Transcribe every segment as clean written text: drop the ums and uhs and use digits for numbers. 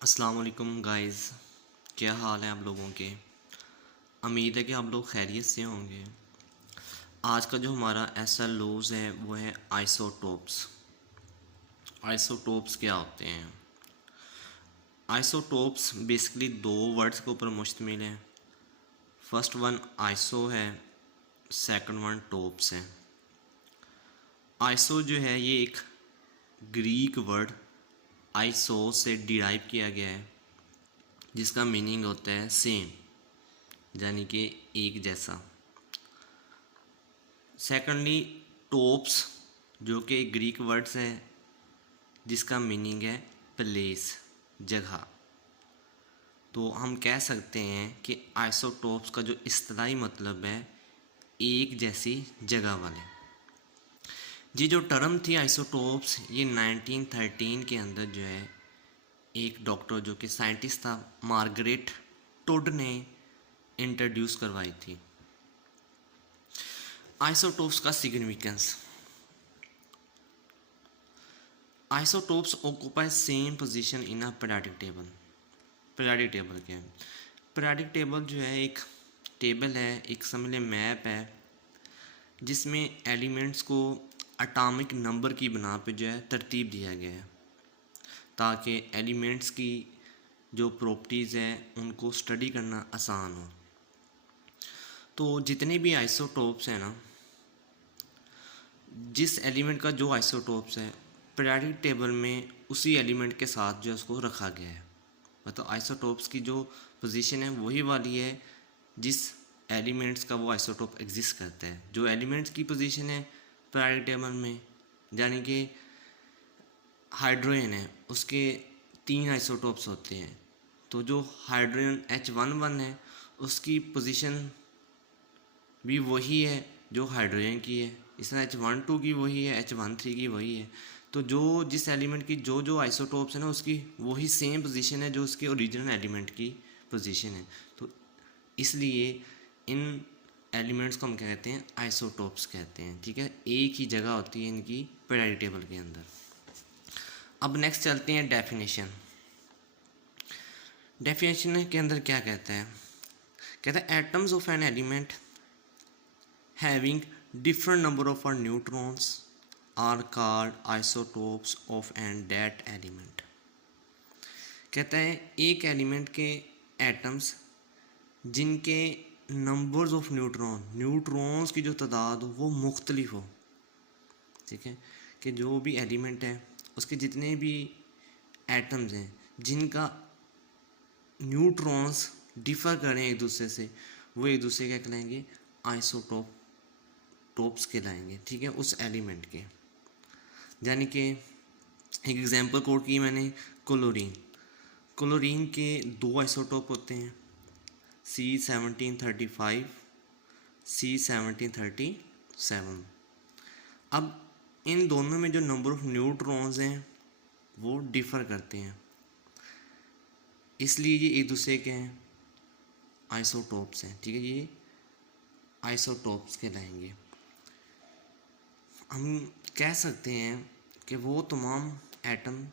अस्सलाम वालेकुम गाइस, क्या हाल है आप लोगों के। उम्मीद है कि आप लोग खैरियत से होंगे। आज का जो हमारा ऐसा लूज़ है वो है आइसोटोप्स। आइसोटोप्स क्या होते हैं? आइसोटोप्स बेसिकली दो वर्ड्स के ऊपर मुश्तमिल है। फर्स्ट वन आइसो है, सेकंड वन टोप्स है। आइसो जो है ये एक ग्रीक वर्ड आइसो से डिराइव किया गया है, जिसका मीनिंग होता है सेम, यानी कि एक जैसा। सेकेंडली टोप्स, जो कि एक ग्रीक वर्ड्स है जिसका मीनिंग है प्लेस, जगह। तो हम कह सकते हैं कि आइसोटोप्स का जो इस्तिलाही मतलब है एक जैसी जगह वाले। ये जो टर्म थी आइसोटोप्स, ये 1913 के अंदर जो है एक डॉक्टर जो कि साइंटिस्ट था, मार्गरेट टुड ने इंट्रोड्यूस करवाई थी। आइसोटोप्स का significance. Isotopes occupy same position in a periodic table. Periodic table क्या है? पीरियोडिक टेबल जो है एक टेबल है, एक समझ लें मैप है, जिसमें एलिमेंट्स को एटॉमिक नंबर की बना पे जो है तरतीब दिया गया है, ताकि एलिमेंट्स की जो प्रॉपर्टीज़ हैं उनको स्टडी करना आसान हो। तो जितने भी आइसोटोप्स हैं ना, जिस एलिमेंट का जो आइसोटोप्स है पीरियोडिक टेबल में उसी एलिमेंट के साथ जो उसको रखा गया है। मतलब आइसोटोप्स की जो पोजीशन है वही वाली है जिस एलिमेंट्स का वो आइसोटोप एग्जिस्ट करता है। जो एलिमेंट्स की पोजीशन है पीरियोडिक टेबल में, यानी कि हाइड्रोजन है, उसके 3 आइसोटोप्स होते हैं। तो जो हाइड्रोजन H11 है उसकी पोजीशन भी वही है जो हाइड्रोजन की है, इस तरह H12 की वही है, H13 की वही है। तो जो जिस एलिमेंट की जो जो आइसोटोप्स है ना उसकी वही सेम पोजीशन है जो उसके ओरिजिनल एलिमेंट की पोजीशन है। तो इसलिए इन एलिमेंट्स को हम क्या कहते हैं? आइसोटोप्स कहते हैं। ठीक है, एक ही जगह होती है इनकी पीरियोडिक टेबल के अंदर। अब नेक्स्ट चलते हैं डेफिनेशन। डेफिनेशन के अंदर क्या कहता है? कहता है atoms of an element having different number of neutrons are called isotopes of an that element। कहता है एक एलिमेंट के एटम्स जिनके नंबर्स ऑफ न्यूट्रॉन्स की जो तादाद हो वो मुख्तलिफ हो। ठीक है, कि जो भी एलिमेंट है उसके जितने भी एटम्स हैं जिनका न्यूट्रॉन्स डिफ़र करें एक दूसरे से, वो एक दूसरे क्या कहलाएंगे? टोप्स कहलाएंगे। ठीक है, उस एलिमेंट के। यानी कि एक एग्जांपल कोट की मैंने, क्लोरीन। क्लोरीन के 2 आइसोटोप होते हैं, C1735, C1737। अब इन दोनों में जो नंबर ऑफ न्यूट्रॉन्स हैं वो डिफ़र करते हैं, इसलिए ये एक दूसरे के हैं आइसोटोप्स हैं। ठीक है, ये आइसोटोप्स कहलाएंगे। हम कह सकते हैं कि वो तमाम एटम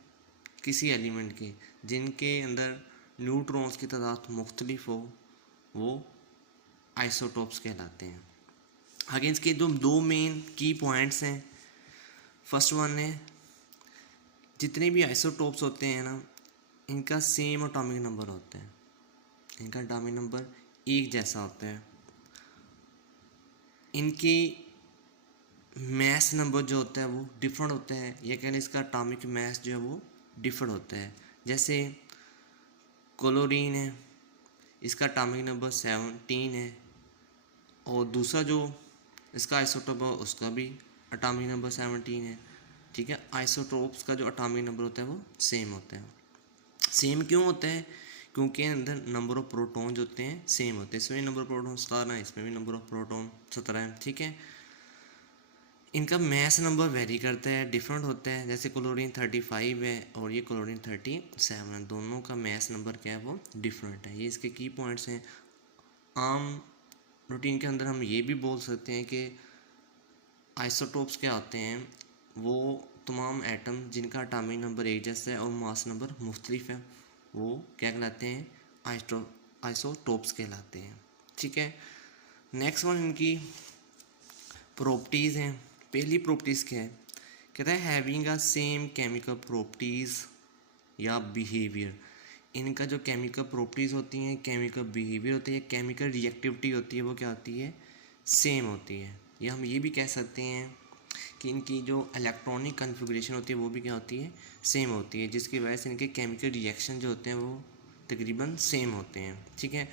किसी एलिमेंट के जिनके अंदर न्यूट्रॉन्स की तादाद मुख्तलिफ हो वो आइसोटोप्स कहलाते हैं। आगे इसके जो 2 मेन की पॉइंट्स हैं, फर्स्ट वन है जितने भी आइसोटोप्स होते हैं ना इनका सेम एटॉमिक नंबर होता है, इनका एटॉमिक नंबर एक जैसा होता है। इनकी मैस नंबर जो होता है वो डिफरेंट होता है, या कह लें इसका एटॉमिक मैस जो है वो डिफरेंट होता है। जैसे क्लोरीन है, इसका एटॉमिक नंबर 17 है, और दूसरा जो इसका आइसोटोप है उसका भी एटॉमिक नंबर 17 है। ठीक है, आइसोटोप्स का जो एटॉमिक नंबर होता है वो सेम होता है। सेम क्यों होता है? क्योंकि अंदर नंबर ऑफ प्रोटॉन जो होते हैं सेम होते हैं। इसमें भी नंबर ऑफ प्रोटॉन 17 है, इसमें भी नंबर ऑफ प्रोटॉन 17 है। ठीक है, इनका मैस नंबर वेरी करता है, डिफरेंट होता है। जैसे क्लोरीन 35 है और ये क्लोरीन 37 है, दोनों का मैस नंबर क्या है वो डिफरेंट है। ये इसके की पॉइंट्स हैं। आम रूटीन के अंदर हम ये भी बोल सकते हैं कि आइसोटोप्स क्या होते हैं? वो तमाम एटम जिनका एटॉमिक नंबर एक जैसा है और मास नंबर मुख्तलिफ है, वो क्या कहलाते हैं, आइसोटोप्स कहलाते हैं। ठीक है, नेक्स्ट वन इनकी प्रॉपर्टीज़ हैं। पहली प्रॉपर्टीज़ क्या है, कहता है having a same chemical properties या बिहेवियर। इनका जो केमिकल प्रॉपर्टीज़ होती हैं, केमिकल बिहेवियर होती है, केमिकल रिएक्टिविटी होती है, वो क्या होती है, सेम होती है। या हम ये भी कह सकते हैं कि इनकी जो इलेक्ट्रॉनिक कन्फिग्रेशन होती है वो भी क्या होती है, सेम होती है, जिसकी वजह से इनके केमिकल रिएक्शन जो होते हैं वो तकरीबन सेम होते हैं। ठीक है,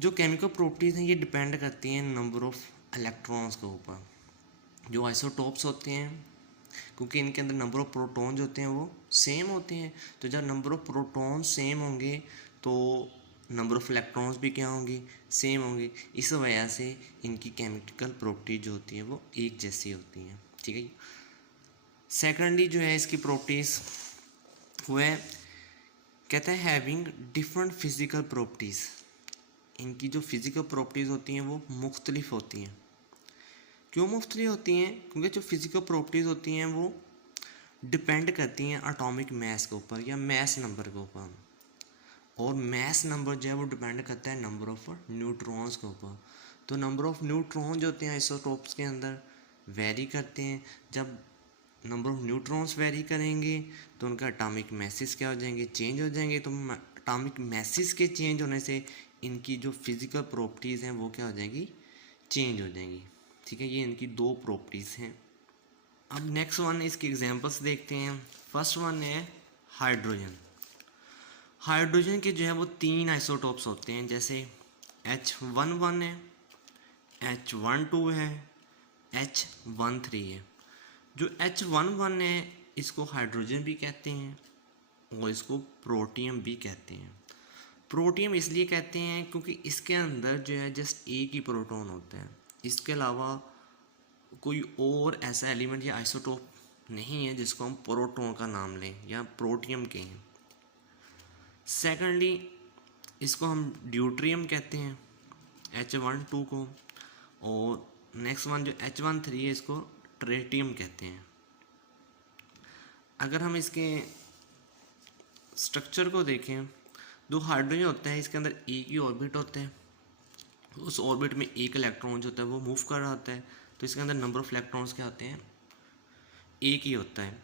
जो केमिकल प्रॉपर्टीज़ हैं ये डिपेंड करती हैं नंबर ऑफ़ इलेक्ट्रॉन्स के ऊपर। जो आइसोटोप्स होते हैं, क्योंकि इनके अंदर नंबर ऑफ़ प्रोटॉन्स होते हैं वो सेम होते हैं, तो जब नंबर ऑफ़ प्रोटॉन्स सेम होंगे तो नंबर ऑफ़ इलेक्ट्रॉन्स भी क्या होंगे, सेम होंगे। इस वजह से इनकी केमिकल प्रॉपर्टी जो होती है वो एक जैसी होती हैं। ठीक है, सेकेंडली जो है इसकी प्रॉपर्टीज़ वो है, कहता है हैविंग डिफरेंट फिजिकल प्रॉपर्टीज़। इनकी जो फिज़िकल प्रॉपर्टीज़ होती हैं वो मुख्तलिफ होती हैं। क्यों मुख्तलिफ होती हैं, क्योंकि जो फिज़िकल प्रॉपर्टीज़ होती हैं वो डिपेंड करती हैं एटॉमिक मास के ऊपर या मास नंबर के ऊपर, और मास नंबर जो है वो डिपेंड करता है नंबर ऑफ़ न्यूट्रॉन्स के ऊपर। तो नंबर ऑफ़ न्यूट्रॉन जो होते हैं आइसोटोप्स के अंदर वेरी करते हैं। जब नंबर ऑफ़ न्यूट्रॉन्स वेरी करेंगे तो उनका एटॉमिक मैसेज क्या हो जाएंगे, चेंज हो जाएंगे। तो एटॉमिक मैसेज के चेंज होने से इनकी जो फिज़िकल प्रॉपर्टीज़ हैं वो क्या हो जाएंगी, चेंज हो जाएंगी। ठीक है, ये इनकी दो प्रॉपर्टीज़ हैं। अब नेक्स्ट वन इसकी एग्जांपल्स देखते हैं। फर्स्ट वन है हाइड्रोजन। हाइड्रोजन के जो है वो 3 आइसोटोप्स होते हैं, जैसे H11 है, H12 है, H13 है। जो H11 है इसको हाइड्रोजन भी कहते हैं और इसको प्रोटियम भी कहते हैं। प्रोटियम इसलिए कहते हैं क्योंकि इसके अंदर जो है जस्ट एक ही प्रोटॉन होता है, इसके अलावा कोई और ऐसा एलिमेंट या आइसोटोप नहीं है जिसको हम प्रोटॉन का नाम लें या प्रोटियम कहें। सेकेंडली इसको हम ड्यूट्रियम कहते हैं H12 को, और नेक्स्ट वन जो H13 है इसको ट्रेटियम कहते हैं। अगर हम इसके स्ट्रक्चर को देखें, जो हाइड्रोजन होता है इसके अंदर एक ही ऑर्बिट होता है, उस ऑर्बिट में एक इलेक्ट्रॉन जो होता है वो मूव कर रहा होता है, तो इसके अंदर नंबर ऑफ इलेक्ट्रॉन्स क्या होते हैं, एक ही होता है।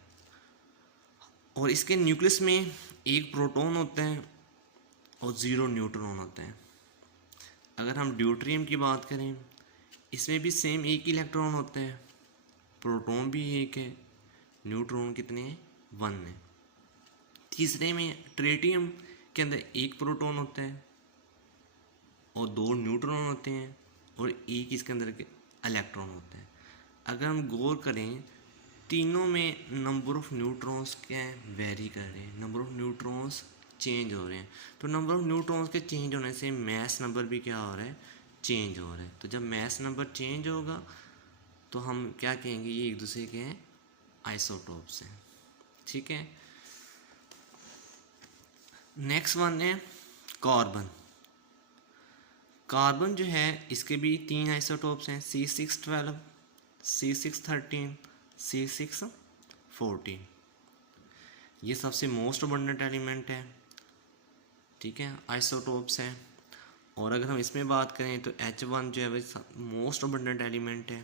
और इसके न्यूक्लियस में एक प्रोटॉन होता है और 0 न्यूट्रॉन होता है। अगर हम ड्यूट्रियम की बात करें, इसमें भी सेम एक ही इलेक्ट्रॉन होता है, प्रोटॉन भी एक है, न्यूट्रॉन कितने हैं, 1 है। तीसरे में ट्रेटियम के अंदर एक प्रोटॉन होता है और 2 न्यूट्रॉन होते हैं और एक इसके अंदर के इलेक्ट्रॉन होता है। अगर हम गौर करें, तीनों में नंबर ऑफ़ न्यूट्रॉन्स क्या है, वेरी कर रहे हैं, नंबर ऑफ़ न्यूट्रॉन्स चेंज हो रहे हैं। तो नंबर ऑफ़ न्यूट्रॉन्स के चेंज होने से मास नंबर भी क्या हो रहा है, चेंज हो रहा है। तो जब मास नंबर चेंज होगा तो हम क्या कहेंगे, ये एक दूसरे के हैं आइसोटोप्स हैं। ठीक है, नेक्स्ट वन है कार्बन। कार्बन जो है इसके भी 3 आइसोटोप्स हैं, C612, C613, C614। ये सबसे मोस्ट अबंडेंट एलिमेंट है। ठीक है, आइसोटोप्स है। और अगर हम इसमें बात करें तो H1 जो है वह मोस्ट अबंडेंट एलिमेंट है।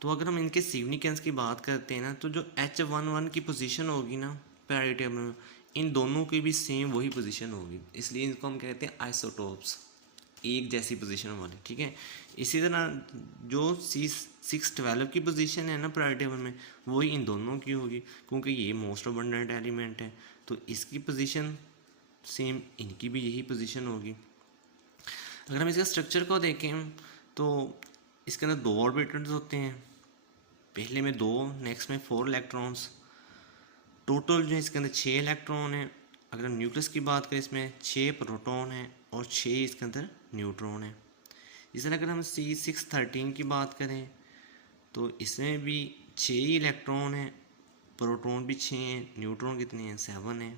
तो अगर हम इनके सिग्निफिकेंस की बात करते हैं ना, तो जो H11 की पोजीशन होगी ना पीरियोडिक टेबल में, इन दोनों की भी सेम वही पोजीशन होगी, इसलिए इनको हम कहते हैं आइसोटोप्स, एक जैसी पोजीशन वाले। ठीक है, इसी तरह जो C612 की पोजीशन है ना पीरियोडिक टेबल में, वही इन दोनों की होगी, क्योंकि ये मोस्ट अबंडेंट एलिमेंट है, तो इसकी पोजीशन सेम, इनकी भी यही पोजीशन होगी। अगर हम इसका स्ट्रक्चर को देखें तो इसके अंदर 2 ऑर्बिटल्स होते हैं, पहले में 2, नेक्स्ट में 4 इलेक्ट्रॉन्स। टोटल जो है इसके अंदर 6 इलेक्ट्रॉन है। अगर हम न्यूक्लियस की बात करें, इसमें 6 प्रोटॉन है और 6 इसके अंदर न्यूट्रॉन है। इस तरह अगर हम C613 की बात करें तो इसमें भी 6 ही इलेक्ट्रॉन है, प्रोटॉन भी 6 हैं, न्यूट्रॉन कितने हैं, 7 है।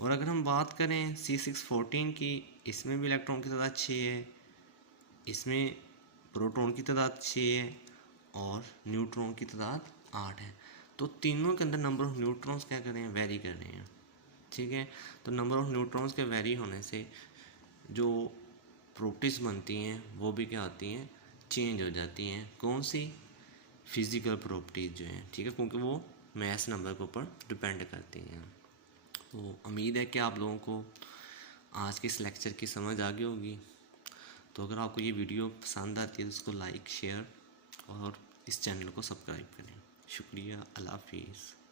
और अगर हम बात करें C614 की, इसमें भी इलेक्ट्रॉन की तादाद 6 है, इसमें प्रोटॉन की तादाद 6 है और न्यूट्रॉन की तादाद 8 है। तो तीनों के अंदर नंबर ऑफ न्यूट्रॉन्स क्या कर रहे हैं, वेरी कर रहे हैं। ठीक है। तो नंबर ऑफ न्यूट्रॉन्स के वेरी होने से जो प्रॉपर्टीज़ बनती हैं वो भी क्या होती हैं, चेंज हो जाती हैं। कौन सी, फिज़िकल प्रॉपर्टीज़ जो हैं, ठीक है, क्योंकि वो मैथ नंबर के ऊपर डिपेंड करती हैं। तो उम्मीद है कि आप लोगों को आज के इस लेक्चर की समझ आ गई होगी। तो अगर आपको ये वीडियो पसंद आती है तो उसको लाइक, शेयर और इस चैनल को सब्सक्राइब करें। शुक्रिया, अल्लाह हाफिज़।